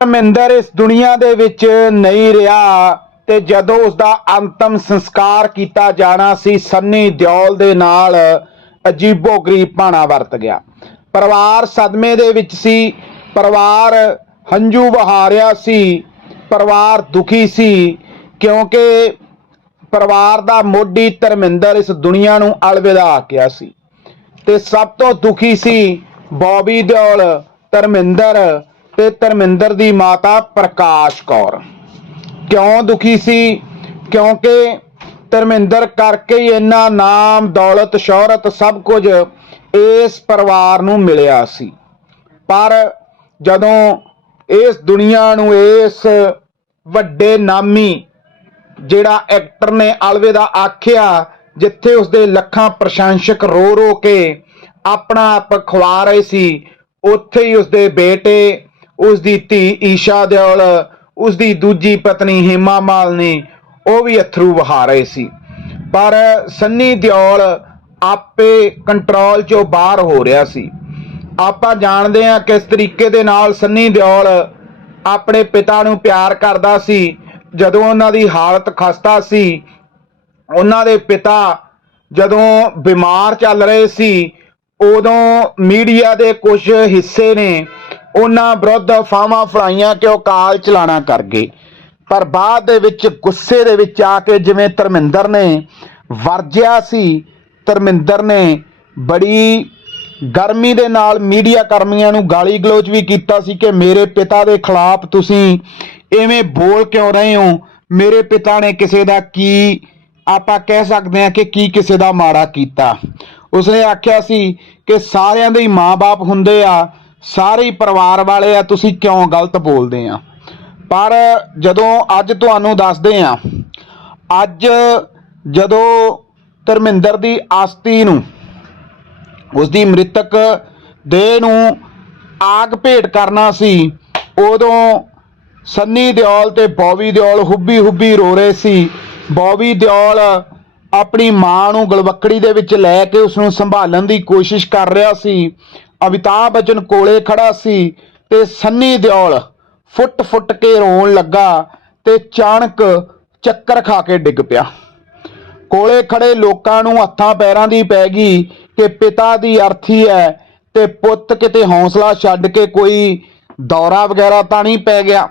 ਧਰਮਿੰਦਰ ਇਸ ਦੁਨੀਆ ਦੇ ਵਿੱਚ ਨਹੀਂ ਰਿਹਾ ਤੇ ਜਦੋਂ ਉਸ ਦਾ ਅੰਤਮ ਸੰਸਕਾਰ ਕੀਤਾ ਜਾਣਾ ਸੀ, ਸੰਨੀ ਦਿਓਲ ਦੇ ਨਾਲ ਅਜੀਬੋ ਗਰੀਬ ਭਾਣਾ ਵਰਤ ਗਿਆ। ਪਰਿਵਾਰ ਸਦਮੇ ਦੇ ਵਿੱਚ ਸੀ, ਪਰਿਵਾਰ ਹੰਝੂ ਵਹਾਰਿਆ ਸੀ, ਪਰਿਵਾਰ ਦੁਖੀ ਸੀ, ਕਿਉਂਕਿ ਪਰਿਵਾਰ ਦਾ ਮੋਢੀ ਧਰਮਿੰਦਰ ਇਸ ਦੁਨੀਆ ਨੂੰ ਅਲਵਿਦਾ ਆਖਿਆ ਸੀ। ਤੇ ਸਭ ਤੋਂ ਦੁਖੀ ਸੀ ਬੌਬੀ ਦਿਓਲ, ਧਰਮਿੰਦਰ ਤੇ ਧਰਮਿੰਦਰ ਦੀ ਮਾਤਾ ਪ੍ਰਕਾਸ਼ ਕੌਰ। ਕਿਉਂ ਦੁਖੀ ਸੀ? ਕਿਉਂਕਿ ਧਰਮਿੰਦਰ ਕਰਕੇ ਹੀ ਇੰਨਾ ਨਾਮ, ਦੌਲਤ, ਸ਼ੋਹਰਤ ਸਭ ਕੁਝ ਇਸ ਪਰਿਵਾਰ ਨੂੰ ਮਿਲਿਆ ਸੀ। ਪਰ ਜਦੋਂ ਇਸ ਦੁਨੀਆ ਨੂੰ ਇਸ ਵੱਡੇ ਨਾਮੀ ਜਿਹੜਾ ਐਕਟਰ ਨੇ ਅਲਵੇ ਦਾ ਆਖਿਆ, ਜਿੱਥੇ ਉਸਦੇ ਲੱਖਾਂ ਪ੍ਰਸ਼ੰਸਕ ਰੋ ਰੋ ਕੇ ਆਪਣਾ ਆਪ ਖਵਾ ਰਹੇ ਸੀ, ਉੱਥੇ ਹੀ ਉਸਦੇ ਬੇਟੇ ਉਸਦੀ ਧੀ ਈਸ਼ਾ ਦਿਓਲ ਉਸਦੀ ਦੂਜੀ ਪਤਨੀ ਹੀਮਾ ਮਾਲਨੀ ਉਹ ਵੀ ਅਥਰੂ ਵਹਾ ਰਹੇ ਸੀ। ਪਰ ਸੰਨੀ ਦਿਓਲ ਆਪੇ ਕੰਟਰੋਲ ਚੋਂ ਬਾਹਰ ਹੋ ਰਿਹਾ ਸੀ। ਆਪਾਂ ਜਾਣਦੇ ਹਾਂ ਕਿਸ ਤਰੀਕੇ ਦੇ ਨਾਲ ਸੰਨੀ ਦਿਓਲ ਆਪਣੇ ਪਿਤਾ ਨੂੰ ਪਿਆਰ ਕਰਦਾ ਸੀ। ਜਦੋਂ ਉਹਨਾਂ ਦੀ ਹਾਲਤ ਖਸਤਾ ਸੀ, ਉਹਨਾਂ ਦੇ ਪਿਤਾ ਜਦੋਂ ਬਿਮਾਰ ਚੱਲ ਰਹੇ ਸੀ, ਉਦੋਂ ਮੀਡੀਆ ਦੇ ਕੁਝ ਹਿੱਸੇ ਨੇ ਉਹਨਾਂ ਵਿਰੁੱਧ ਫਾਵਾਂ ਫਲਾਈਆਂ ਕਿ ਉਹ ਕਾਲ ਚਲਾਣਾ ਕਰ ਗਏ। ਪਰ ਬਾਅਦ ਦੇ ਵਿੱਚ ਗੁੱਸੇ ਦੇ ਵਿੱਚ ਆ ਕੇ ਜਿਵੇਂ ਧਰਮਿੰਦਰ ਨੇ ਵਰਜਿਆ ਸੀ, ਧਰਮਿੰਦਰ ਨੇ ਬੜੀ ਗਰਮੀ ਦੇ ਨਾਲ ਮੀਡੀਆ ਕਰਮੀਆਂ ਨੂੰ ਗਾਲੀ ਗਲੋਚ ਵੀ ਕੀਤਾ ਸੀ ਕਿ ਮੇਰੇ ਪਿਤਾ ਦੇ ਖਿਲਾਫ ਤੁਸੀਂ ਐਵੇਂ ਬੋਲ ਕਿਉਂ ਰਹੇ ਹੋ? ਮੇਰੇ ਪਿਤਾ ਨੇ ਕਿਸੇ ਦਾ ਕੀ, ਆਪਾਂ ਕਹਿ ਸਕਦੇ ਹਾਂ ਕਿ ਕੀ ਕਿਸੇ ਦਾ ਮਾੜਾ ਕੀਤਾ। ਉਸਨੇ ਆਖਿਆ ਸੀ ਕਿ ਸਾਰਿਆਂ ਦੇ ਹੀ ਮਾਪੇ ਹੁੰਦੇ ਆ ਸਾਰੇ ਪਰਿਵਾਰ ਵਾਲੇ ਆ, ਤੁਸੀਂ ਕਿਉਂ ਗਲਤ ਬੋਲਦੇ ਆ? ਪਰ ਜਦੋਂ ਅੱਜ ਤੁਹਾਨੂੰ ਦੱਸਦੇ ਆ, ਅੱਜ ਜਦੋਂ ਧਰਮਿੰਦਰ ਦੀ ਆਸਤੀ ਨੂੰ ਉਸ ਦੀ ਮ੍ਰਿਤਕ ਦੇਹ ਨੂੰ ਆਗ ਭੇਟ ਕਰਨਾ ਸੀ, ਉਦੋਂ ਸੰਨੀ ਦਿਓਲ ਤੇ ਬੌਬੀ ਦਿਓਲ ਹੁੱਬੀ ਹੁੱਬੀ ਰੋ ਰਹੇ ਸੀ। ਬੌਬੀ ਦਿਓਲ ਆਪਣੀ ਮਾਂ ਨੂੰ ਗਲਵੱਕੜੀ ਦੇ ਵਿੱਚ ਲੈ ਕੇ ਉਸ ਨੂੰ ਸੰਭਾਲਣ ਦੀ ਕੋਸ਼ਿਸ਼ ਕਰ ਰਿਹਾ ਸੀ। ਅਮਿਤਾਭ ਬਚਨ ਕੋਲੇ ਖੜਾ ਸੀ ਤੇ ਸੰਨੀ ਦਿਓਲ ਫੁੱਟ ਫੁੱਟ ਕੇ ਰੋਣ ਲੱਗਾ ਤੇ ਚਾਣਕ ਚੱਕਰ ਖਾ ਕੇ ਡਿੱਗ ਪਿਆ। ਕੋਲੇ ਖੜੇ ਲੋਕਾਂ ਨੂੰ ਹੱਥਾਂ ਪੈਰਾਂ ਦੀ ਪੈ ਗਈ ਕਿ ਪਿਤਾ ਦੀ ਅਰਥੀ ਹੈ ਤੇ ਪੁੱਤ ਕਿਤੇ ਹੌਸਲਾ ਛੱਡ ਕੇ ਕੋਈ ਦੌਰਾ ਵਗੈਰਾ ਤਾਂ ਨਹੀਂ ਪੈ ਗਿਆ।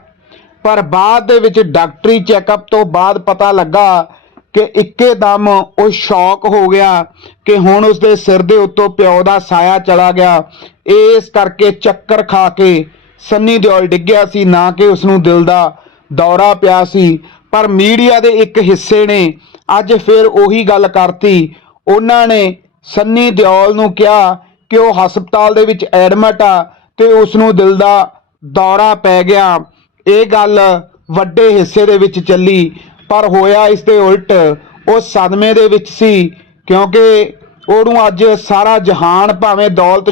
ਪਰ ਬਾਅਦ ਦੇ ਵਿੱਚ ਡਾਕਟਰੀ ਚੈੱਕਅਪ ਤੋਂ ਬਾਅਦ ਪਤਾ ਲੱਗਾ ਕਿ ਇੱਕੇ ਦਮ ਉਹ ਸ਼ੌਕ ਹੋ ਗਿਆ ਕਿ ਹੁਣ ਉਸਦੇ ਸਿਰ ਦੇ ਉੱਤੋਂ ਪਿਓ ਦਾ ਸਾਇਆ ਚਲਾ ਗਿਆ। ਇਸ ਕਰਕੇ ਚੱਕਰ ਖਾ ਕੇ ਸੰਨੀ ਦਿਓਲ ਡਿੱਗਿਆ ਸੀ, ਨਾ ਕਿ ਉਸ ਨੂੰ ਦਿਲ ਦਾ ਦੌਰਾ ਪਿਆ ਸੀ। ਪਰ ਮੀਡੀਆ ਦੇ ਇੱਕ ਹਿੱਸੇ ਨੇ ਅੱਜ ਫਿਰ ਉਹੀ ਗੱਲ ਕਰਤੀ। ਉਹਨਾਂ ਨੇ ਸੰਨੀ ਦਿਓਲ ਨੂੰ ਕਿਹਾ ਕਿ ਉਹ ਹਸਪਤਾਲ ਦੇ ਵਿੱਚ ਐਡਮਿਟ ਆ ਤੇ ਉਸ ਨੂੰ ਦਿਲ ਦਾ ਦੌਰਾ ਪੈ ਗਿਆ। ਇਹ ਗੱਲ ਵੱਡੇ ਹਿੱਸੇ ਦੇ ਵਿੱਚ ਚੱਲੀ। ਪਰ ਹੋਇਆ ਇਸ ਦੇ ਉਲਟ। ਉਹ ਸਦਮੇ ਦੇ ਵਿੱਚ ਸੀ, ਕਿਉਂਕਿ ਉਹਨੂੰ ਅੱਜ ਸਾਰਾ ਜਹਾਨ ਭਾਵੇਂ ਦੌਲਤ